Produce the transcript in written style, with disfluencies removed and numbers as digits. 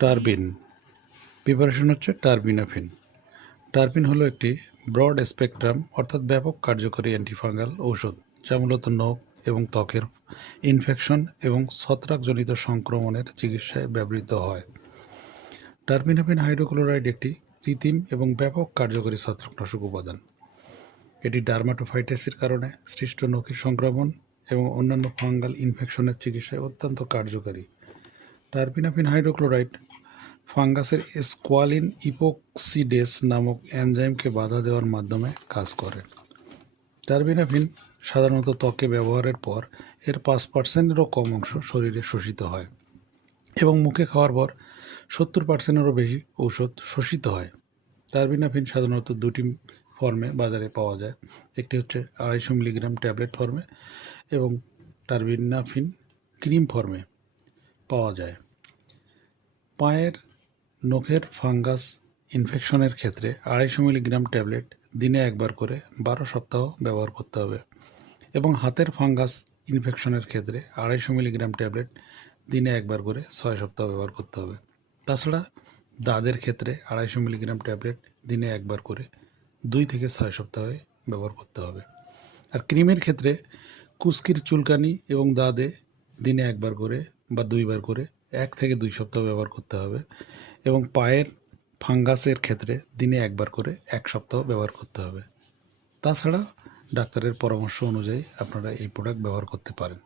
টারবিন preparation হচ্ছে terbinafine. টারবিন হলো একটি ব্রড স্পেকট্রাম অর্থাৎ ব্যাপক কার্যকরী অ্যান্টিফাঙ্গাল ঔষধ, যা মূলত নখ এবং ত্বকের ইনফেকশন এবং ছত্রাকজনিত সংক্রমণের চিকিৎসায় ব্যবহৃত হয়। টারবিনাফিন হাইড্রোক্লোরাইড একটি কৃত্রিম এবং ব্যাপক কার্যকরী ছত্রাকনাশক উপাদান। এটি ডার্মাটোফাইটিসের কারণে সৃষ্ট নখের সংক্রমণ এবং অন্যান্য ফাঙ্গাল ইনফেকশনের চিকিৎসায় অত্যন্ত কার্যকরী। টারবিনাফিন হাইড্রোক্লোরাইড ফাঙ্গাসের স্কোয়ালিন ইপোক্সিডেস নামক এনজাইমকে বাধা দেওয়ার মাধ্যমে কাজ করে। টারবিনাফিন সাধারণত ত্বকে ব্যবহারের পর এর 5%-এরও কম অংশ শরীরে শোষিত হয় এবং মুখে খাওয়ার পর 70%-এরও বেশি ঔষধ শোষিত হয়। টারবিনাফিন সাধারণত দুটি ফর্মে বাজারে পাওয়া যায়, একটি হচ্ছে 250 মিলিগ্রাম ট্যাবলেট ফর্মে এবং টারবিনাফিন ক্রিম ফর্মে পাওয়া যায়। পায়ের নখের ফাঙ্গাস ইনফেকশনের ক্ষেত্রে 250 মিলিগ্রাম ট্যাবলেট দিনে একবার করে 12 সপ্তাহ ব্যবহার করতে হবে এবং হাতের ফাঙ্গাস ইনফেকশনের ক্ষেত্রে 250 মিলিগ্রাম ট্যাবলেট দিনে একবার করে 6 সপ্তাহ ব্যবহার করতে হবে। তাছাড়া দাঁতের ক্ষেত্রে 250 মিলিগ্রাম ট্যাবলেট দিনে একবার করে 2 থেকে 6 সপ্তাহে ব্যবহার করতে হবে। আর ক্রিমের ক্ষেত্রে কুস্কির চুলকানি এবং দাঁতে দিনে একবার করে বা 2বার করে 1 থেকে 2 সপ্তাহ ব্যবহার করতে হবে এবং পায়ের ফাঙ্গাসের ক্ষেত্রে দিনে একবার করে 1 সপ্তাহ ব্যবহার করতে হবে। তাছাড়া ডাক্তারের পরামর্শ অনুযায়ী আপনারা এই প্রোডাক্ট ব্যবহার করতে পারেন।